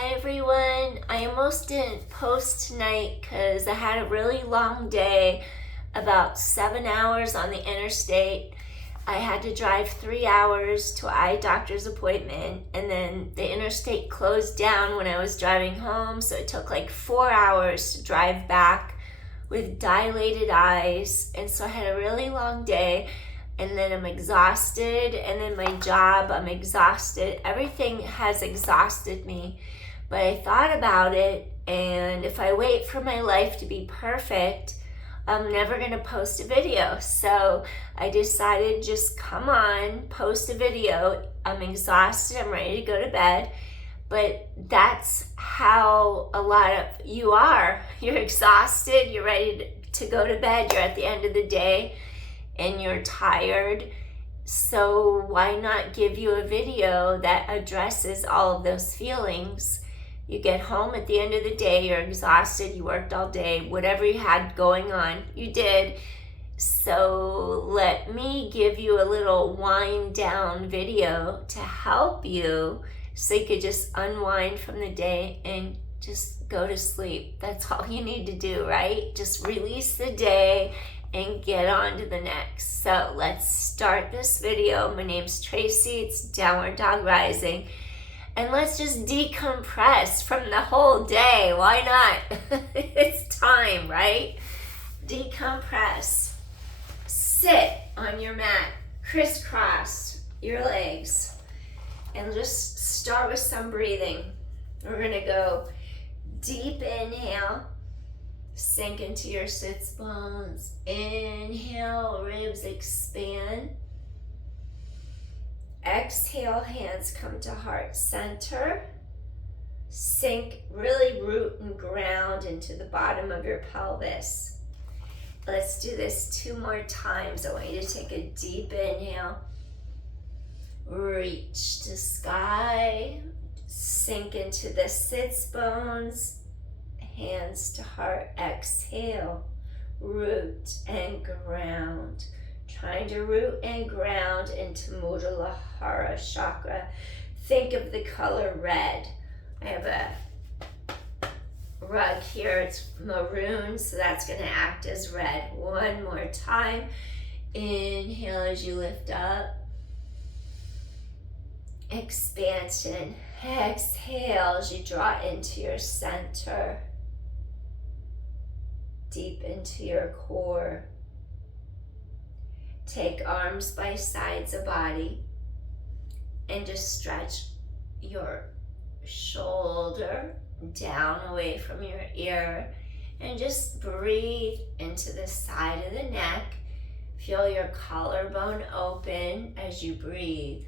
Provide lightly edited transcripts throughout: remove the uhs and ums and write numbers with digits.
Hi everyone. I almost didn't post tonight because I had a really long day, about 7 hours on the interstate. I had to drive 3 hours to an eye doctor's appointment, and then the interstate closed down when I was driving home, so it took like 4 hours to drive back with dilated eyes. And so I had a really long day, and then I'm exhausted, and then my job, I'm exhausted. Everything has exhausted me. But I thought about it, and if I wait for my life to be perfect, I'm never going to post a video. So I decided, just come on, post a video. I'm exhausted, I'm ready to go to bed. But that's how a lot of you are. You're exhausted, you're ready to go to bed, you're at the end of the day, and you're tired. So why not give you a video that addresses all of those feelings? You get home at the end of the day, you're exhausted, you worked all day, whatever you had going on, you did. So let me give you a little wind down video to help you so you could just unwind from the day and just go to sleep. That's all you need to do, right? Just release the day and get on to the next. So let's start this video. My name's Tracy, it's Downward Dog Rising. And let's just decompress from the whole day. Why not? It's time, right? Decompress. Sit on your mat, crisscross your legs, and just start with some breathing. We're gonna go deep inhale, sink into your sits bones. Inhale, ribs expand. Exhale, hands come to heart center. Sink, really root and ground into the bottom of your pelvis. Let's do this 2 more times. I want you to take a deep inhale. Reach to sky. Sink into the sits bones. Hands to heart. Exhale. Root and ground. Trying to root and ground into Muladhara chakra. Think of the color red. I have a rug here, it's maroon, so that's going to act as red. 1 more time. Inhale as you lift up. Expansion. Exhale as you draw into your center. Deep into your core. Take arms by sides of body and just stretch your shoulder down away from your ear, and just breathe into the side of the neck. Feel your collarbone open as you breathe.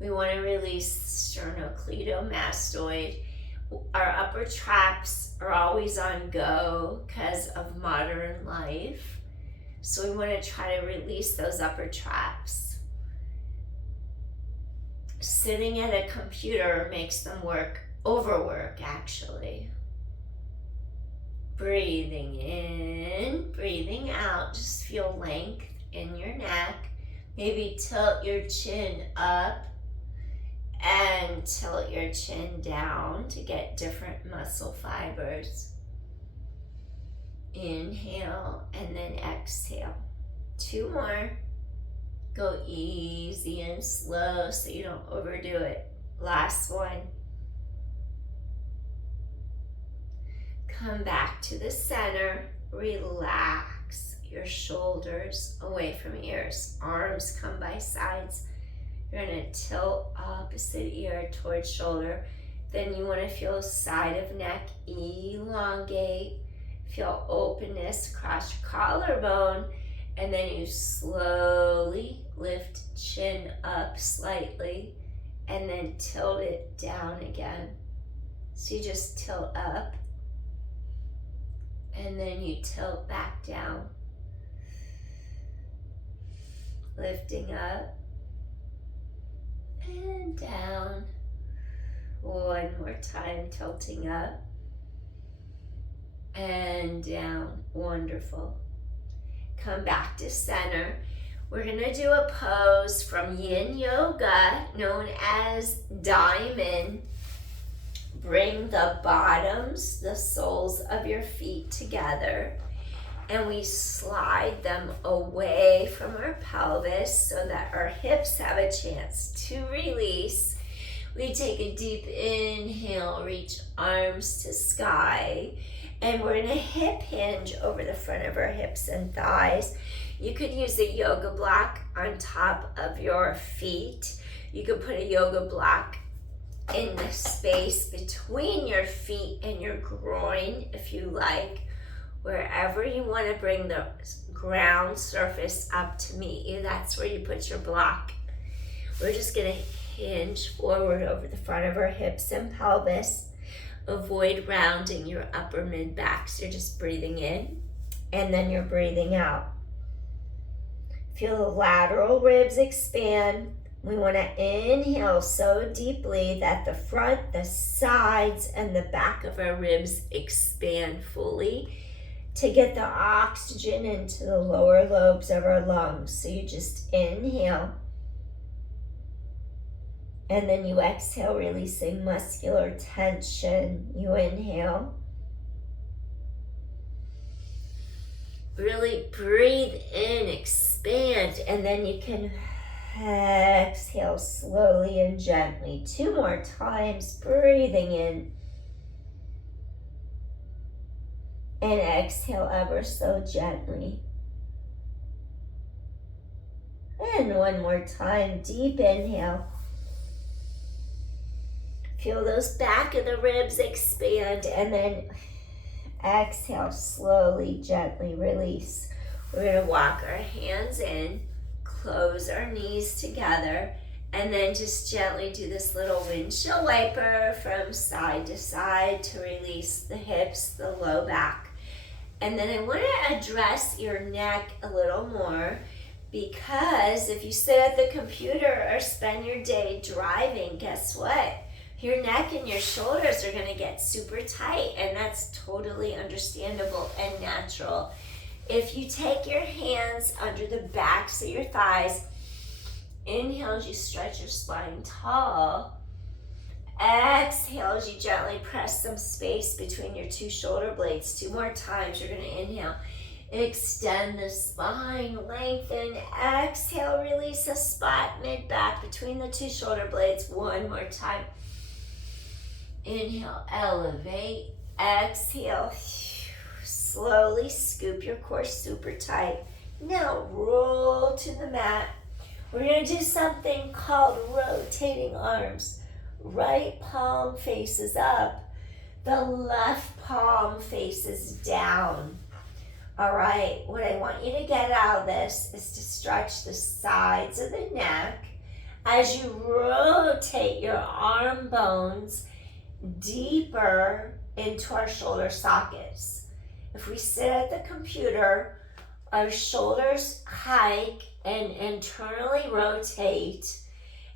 We want to release sternocleidomastoid. Our upper traps are always on go because of modern life. So we want to try to release those upper traps. Sitting at a computer makes them overwork actually. Breathing in, breathing out, just feel length in your neck. Maybe tilt your chin up and tilt your chin down to get different muscle fibers. Inhale and then exhale. 2 more. Go easy and slow so you don't overdo it. Last one. Come back to the center. Relax your shoulders away from ears. Arms come by sides. You're going to tilt opposite ear towards shoulder. Then you want to feel side of neck elongate. Feel openness across your collarbone, and then you slowly lift chin up slightly and then tilt it down again. So you just tilt up and then you tilt back down. Lifting up and down. 1 more time, tilting up and down. Wonderful. Come back to center. We're going to do a pose from Yin Yoga known as diamond. bring the bottoms, the soles of your feet together, and we slide them away from our pelvis so that our hips have a chance to release. We take a deep inhale, reach arms to sky, and we're gonna hip hinge over the front of our hips and thighs. You could use a yoga block on top of your feet. You could put a yoga block in the space between your feet and your groin if you like. Wherever you want to bring the ground surface up to meet you, that's where you put your block. We're just gonna hinge forward over the front of our hips and pelvis. Avoid rounding your upper mid back. So you're just breathing in and then you're breathing out. Feel the lateral ribs expand. We want to inhale so deeply that the front, the sides, and the back of our ribs expand fully to get the oxygen into the lower lobes of our lungs. So you just inhale. And then you exhale, releasing muscular tension. You inhale. Really breathe in, expand, and then you can exhale slowly and gently. 2 more times, breathing in. And exhale ever so gently. And 1 more time, deep inhale. Feel those back of the ribs expand, and then exhale, slowly, gently release. We're gonna walk our hands in, close our knees together, and then just gently do this little windshield wiper from side to side to release the hips, the low back. And then I wanna address your neck a little more, because if you sit at the computer or spend your day driving, guess what? Your neck and your shoulders are gonna get super tight, and that's totally understandable and natural. If you take your hands under the backs of your thighs, inhale as you stretch your spine tall. Exhale as you gently press some space between your 2 shoulder blades. 2 more times, you're gonna inhale. Extend the spine, lengthen. Exhale, release a spot mid-back between the 2 shoulder blades. 1 more time. Inhale, elevate. Exhale, slowly scoop your core super tight. Now roll to the mat. We're gonna do something called rotating arms. Right palm faces up. The left palm faces down. All right, what I want you to get out of this is to stretch the sides of the neck as you rotate your arm bones deeper into our shoulder sockets. If we sit at the computer, our shoulders hike and internally rotate,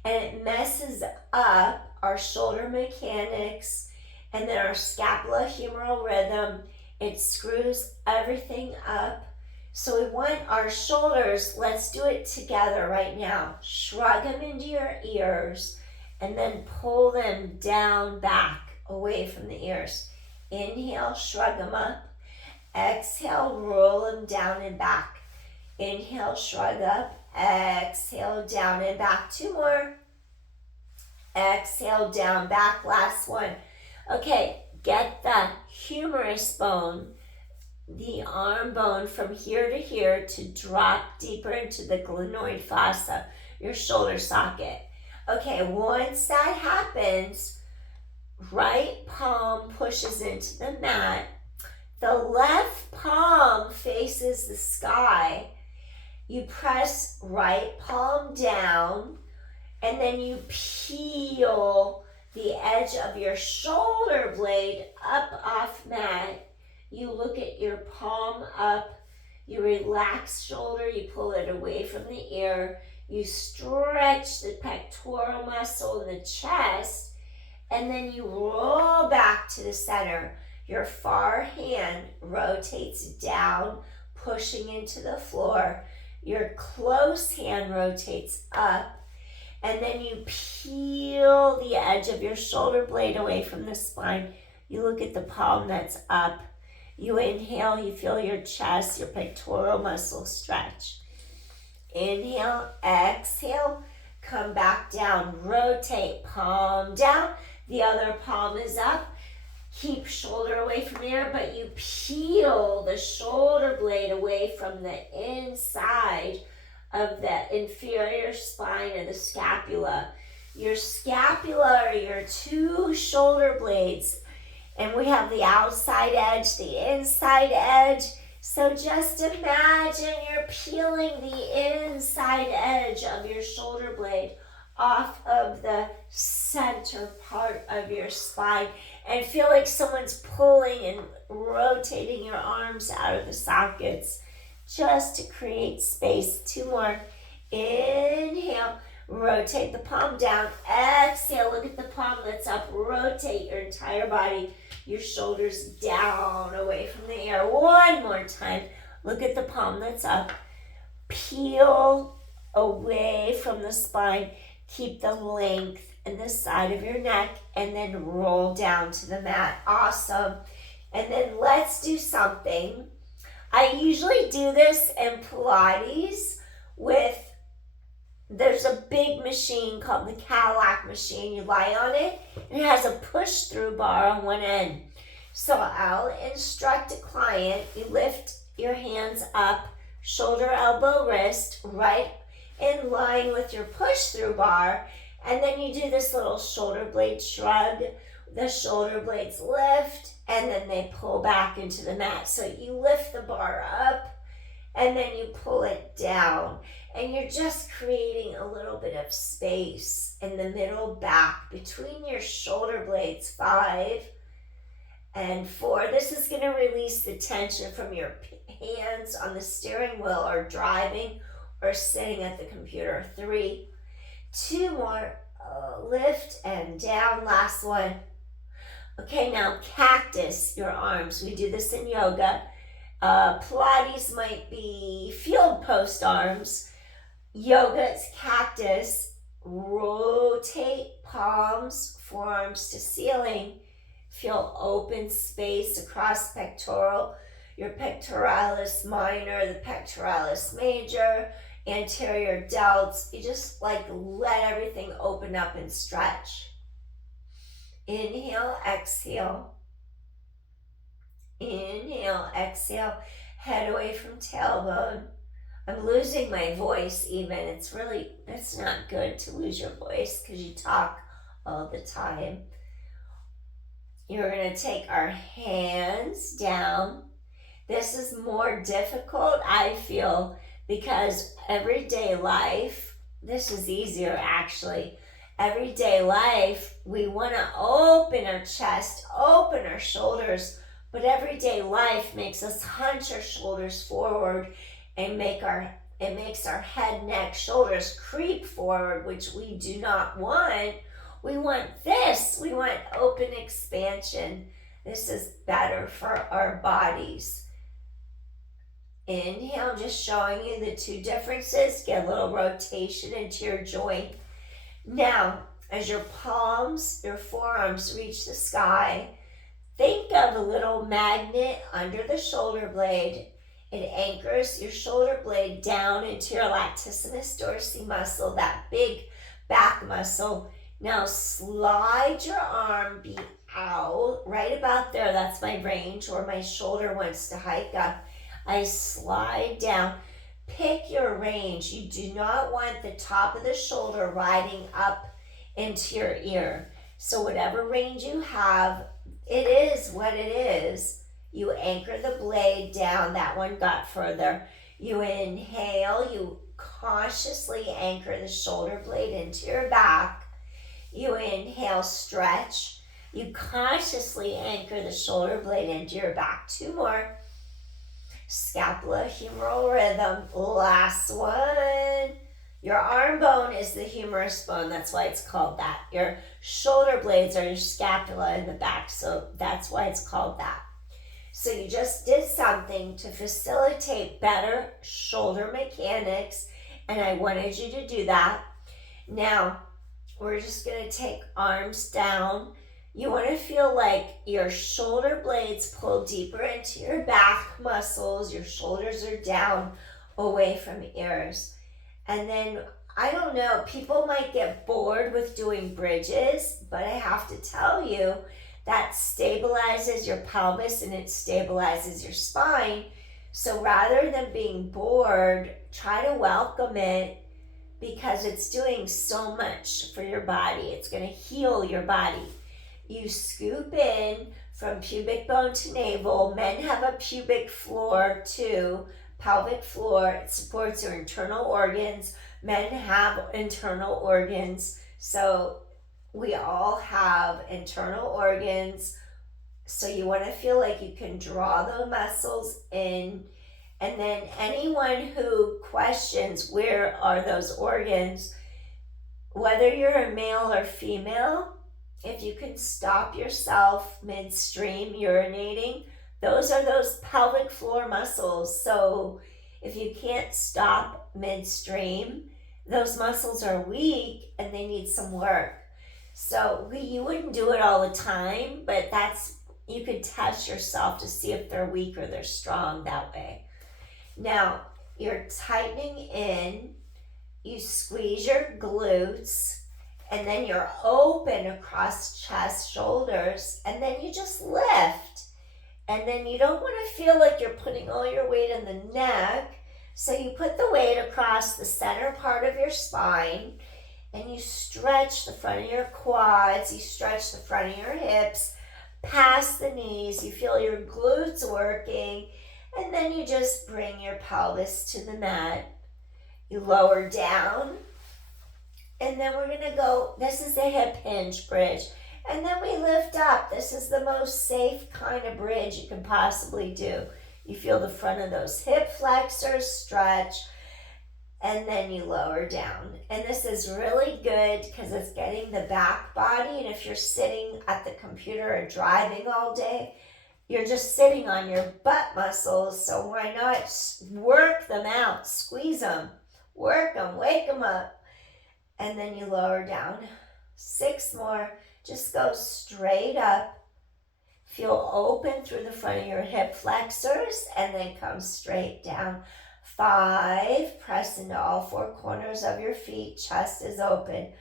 and it messes up our shoulder mechanics and then our scapulohumeral rhythm. It screws everything up. So we want our shoulders, let's do it together right now. Shrug them into your ears and then pull them down back away from the ears. Inhale, shrug them up. Exhale, roll them down and back. Inhale, shrug up. Exhale, down and back. 2 more. Exhale, down, back. Last one. Okay, get the humerus bone, the arm bone from here to here, to drop deeper into the glenoid fossa, your shoulder socket. Okay, once that happens, right palm pushes into the mat. The left palm faces the sky. You press right palm down, and then you peel the edge of your shoulder blade up off mat. You look at your palm up. You relax shoulder. You pull it away from the ear. You stretch the pectoral muscle in the chest, and then you roll back to the center. Your far hand rotates down, pushing into the floor. Your close hand rotates up, And then you peel the edge of your shoulder blade away from the spine. You look at the palm that's up. You inhale, you feel your chest, your pectoral muscles stretch. Inhale, exhale, come back down, rotate, palm down, the other palm is up. Keep shoulder away from there, but you peel the shoulder blade away from the inside of the inferior spine of the scapula. Your scapula are your two shoulder blades, and we have the outside edge, the inside edge. So just imagine you're peeling the inside edge of your shoulder blade off of the center part of your spine, and feel like someone's pulling and rotating your arms out of the sockets just to create space. 2 more. Inhale, rotate the palm down. Exhale, look at the palm that's up. Rotate your entire body, your shoulders down, away from the air. 1 more time. Look at the palm that's up. Peel away from the spine. Keep the length and the side of your neck, and then roll down to the mat. Awesome. And then let's do something. I usually do this in Pilates there's a big machine called the Cadillac machine. You lie on it, and it has a push-through bar on one end. So I'll instruct a client, you lift your hands up, shoulder, elbow, wrist, right in line with your push-through bar, and then you do this little shoulder blade shrug. The shoulder blades lift, and then they pull back into the mat. So you lift the bar up, and then you pull it down. And you're just creating a little bit of space in the middle back between your shoulder blades. 5 and 4. This is going to release the tension from your hands on the steering wheel or driving or sitting at the computer. 3, 2 more. Lift and down. Last one. Okay, now cactus your arms. We do this in yoga. Pilates might be field post arms. Yoga is cactus. Rotate palms, forearms to ceiling. Feel open space across pectoral. Your pectoralis minor, the pectoralis major, anterior delts. You just like let everything open up and stretch. Inhale, exhale. Inhale, exhale. Head away from tailbone. I'm losing my voice even. It's not good to lose your voice because you talk all the time. You're going to take our hands down. This is more difficult, I feel, because everyday life, this is easier actually. Everyday life, we want to open our chest, open our shoulders, but everyday life makes us hunch our shoulders forward and it makes our head, neck, shoulders creep forward, which we do not want. We want this. We want open expansion. This is better for our bodies. Inhale, just showing you the 2 differences. Get a little rotation into your joint. Now, as your palms, your forearms reach the sky, think of a little magnet under the shoulder blade. It anchors your shoulder blade down into your latissimus dorsi muscle, that big back muscle. Now slide your arm out right about there. That's my range where my shoulder wants to hike up. I slide down. Pick your range. You do not want the top of the shoulder riding up into your ear. So whatever range you have, it is what it is. You anchor the blade down. That one got further. You inhale. You cautiously anchor the shoulder blade into your back. You inhale, stretch. You cautiously anchor the shoulder blade into your back. 2 more. Scapula humeral rhythm. Last one. Your arm bone is the humerus bone. That's why it's called that. Your shoulder blades are your scapula in the back. So that's why it's called that. So you just did something to facilitate better shoulder mechanics, and I wanted you to do that. Now, we're just going to take arms down. You want to feel like your shoulder blades pull deeper into your back muscles. Your shoulders are down away from ears. And then, I don't know, people might get bored with doing bridges, but I have to tell you that stabilizes your pelvis and it stabilizes your spine. So rather than being bored, try to welcome it because it's doing so much for your body. It's going to heal your body. You scoop in from pubic bone to navel. Men have a pubic floor too, pelvic floor. It supports your internal organs. Men have internal organs. So we all have internal organs. So you want to feel like you can draw the muscles in. And then anyone who questions where are those organs, whether you're a male or female, if you can stop yourself midstream urinating, those are those pelvic floor muscles. So if you can't stop midstream, those muscles are weak and they need some work. So you wouldn't do it all the time, but you could test yourself to see if they're weak or they're strong that way. Now, you're tightening in, you squeeze your glutes, and then you're open across chest, shoulders, and then you just lift. And then you don't want to feel like you're putting all your weight in the neck, so you put the weight across the center part of your spine, and you stretch the front of your quads, you stretch the front of your hips, past the knees, you feel your glutes working, and then you just bring your pelvis to the mat. You lower down, and then we're going to go, this is the hip hinge bridge, and then we lift up. This is the most safe kind of bridge you can possibly do. You feel the front of those hip flexors stretch, and then you lower down. And this is really good because it's getting the back body, and if you're sitting at the computer or driving all day, you're just sitting on your butt muscles, so why not work them out, squeeze them, work them, wake them up, and then you lower down. 6 more, just go straight up, feel open through the front of your hip flexors, and then come straight down. 5, press into all 4 corners of your feet, chest is open,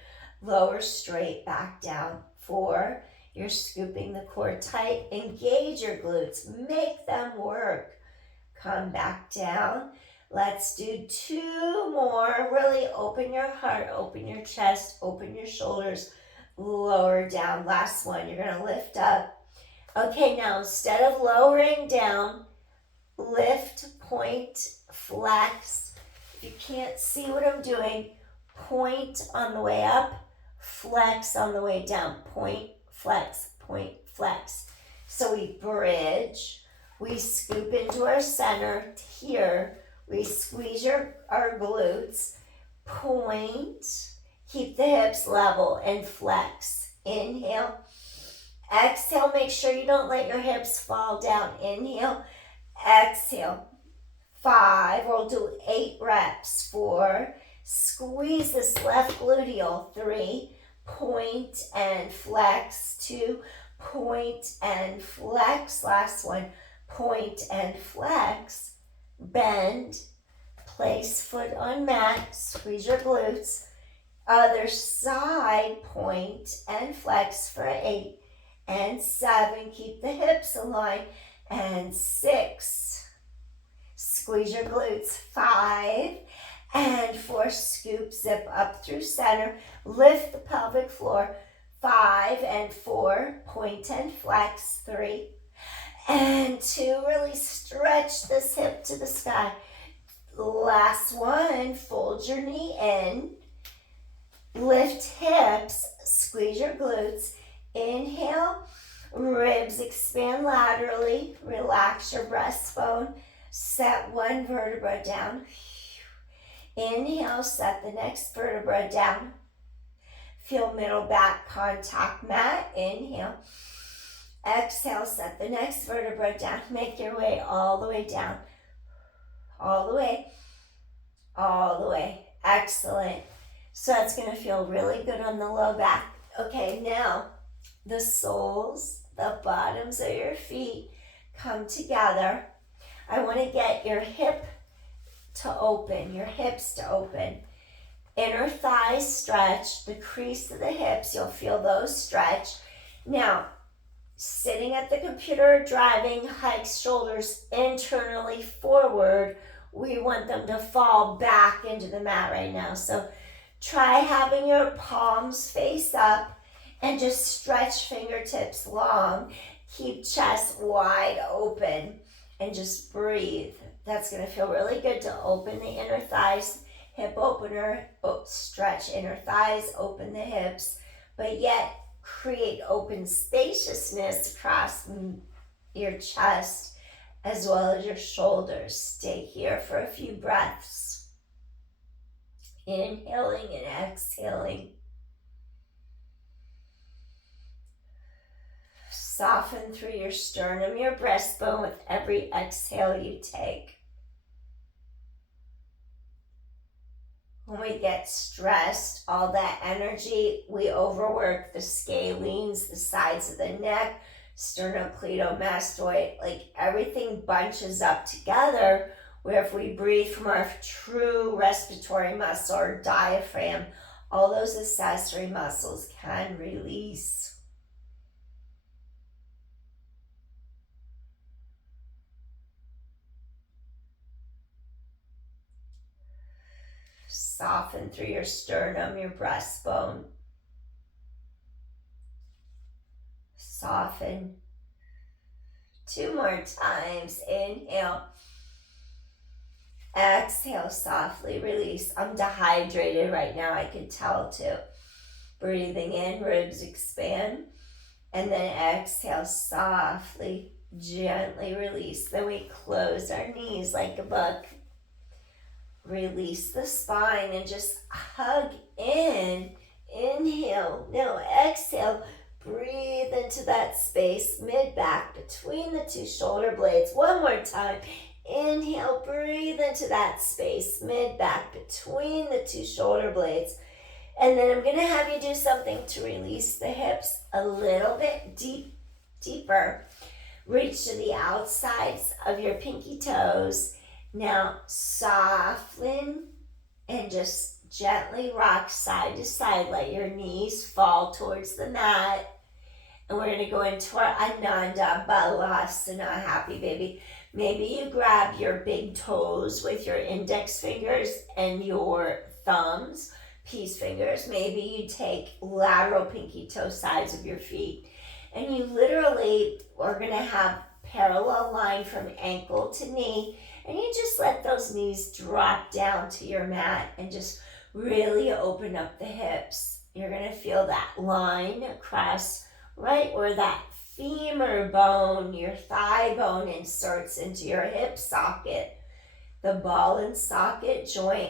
lower straight back down. 4, you're scooping the core tight. Engage your glutes. Make them work. Come back down. Let's do 2 more. Really open your heart, open your chest, open your shoulders. Lower down. Last one. You're going to lift up. Okay, now instead of lowering down, lift, point, flex. If you can't see what I'm doing, point on the way up, flex on the way down. Point, flex, point, flex. So we bridge, we scoop into our center here, we squeeze our glutes, point, keep the hips level, and flex. Inhale, exhale, make sure you don't let your hips fall down. Inhale, exhale. 5, we'll do 8 reps. 4, squeeze this left gluteal. 3, point and flex. 2, point and flex. Last one, point and flex. Bend, place foot on mat, squeeze your glutes. Other side, point and flex for 8 and 7. Keep the hips aligned. And 6, squeeze your glutes. 5 and 4, scoop, zip up through center, lift the pelvic floor. 5 and 4, point and flex. 3 and 2, really stretch this hip to the sky. Last one, fold your knee in, lift hips, squeeze your glutes. Inhale, ribs expand laterally, relax your breastbone, set one vertebra down. Inhale, set the next vertebra down. Feel middle back contact mat. Inhale. Exhale, set the next vertebra down. Make your way all the way down. All the way. All the way. Excellent. So that's going to feel really good on the low back. Okay, now the soles, the bottoms of your feet come together. I want to get your hip to open, your hips to open. Inner thighs stretch, the crease of the hips, you'll feel those stretch. Now, sitting at the computer, driving, hikes shoulders internally forward. We want them to fall back into the mat right now. So try having your palms face up and just stretch fingertips long. Keep chest wide open and just breathe. That's going to feel really good to open the inner thighs, hip opener, stretch inner thighs, open the hips, but yet create open spaciousness across your chest as well as your shoulders. Stay here for a few breaths. Inhaling and exhaling. Soften through your sternum, your breastbone with every exhale you take. When we get stressed, all that energy, we overwork the scalenes, the sides of the neck, sternocleidomastoid, like everything bunches up together, where if we breathe from our true respiratory muscle or diaphragm, all those accessory muscles can release. Soften through your sternum, your breastbone. Soften. 2 more times. Inhale. Exhale softly. Release. I'm dehydrated right now. I can tell too. Breathing in, ribs expand. And then exhale softly, gently release. Then we close our knees like a book. Release the spine and just hug in. Inhale. Now exhale. Breathe into that space mid-back between the 2 shoulder blades. One more time. Inhale. Breathe into that space mid-back between the 2 shoulder blades. And then I'm going to have you do something to release the hips a little bit deeper. Reach to the outsides of your pinky toes. Now soften and just gently rock side to side. Let your knees fall towards the mat. And we're going to go into our Ananda Balasana, happy baby. Maybe you grab your big toes with your index fingers and your thumbs, peace fingers. Maybe you take lateral pinky toe sides of your feet. And you literally are going to have parallel line from ankle to knee. And you just let those knees drop down to your mat and just really open up the hips. You're going to feel that line across right where that femur bone, your thigh bone inserts into your hip socket. The ball and socket joint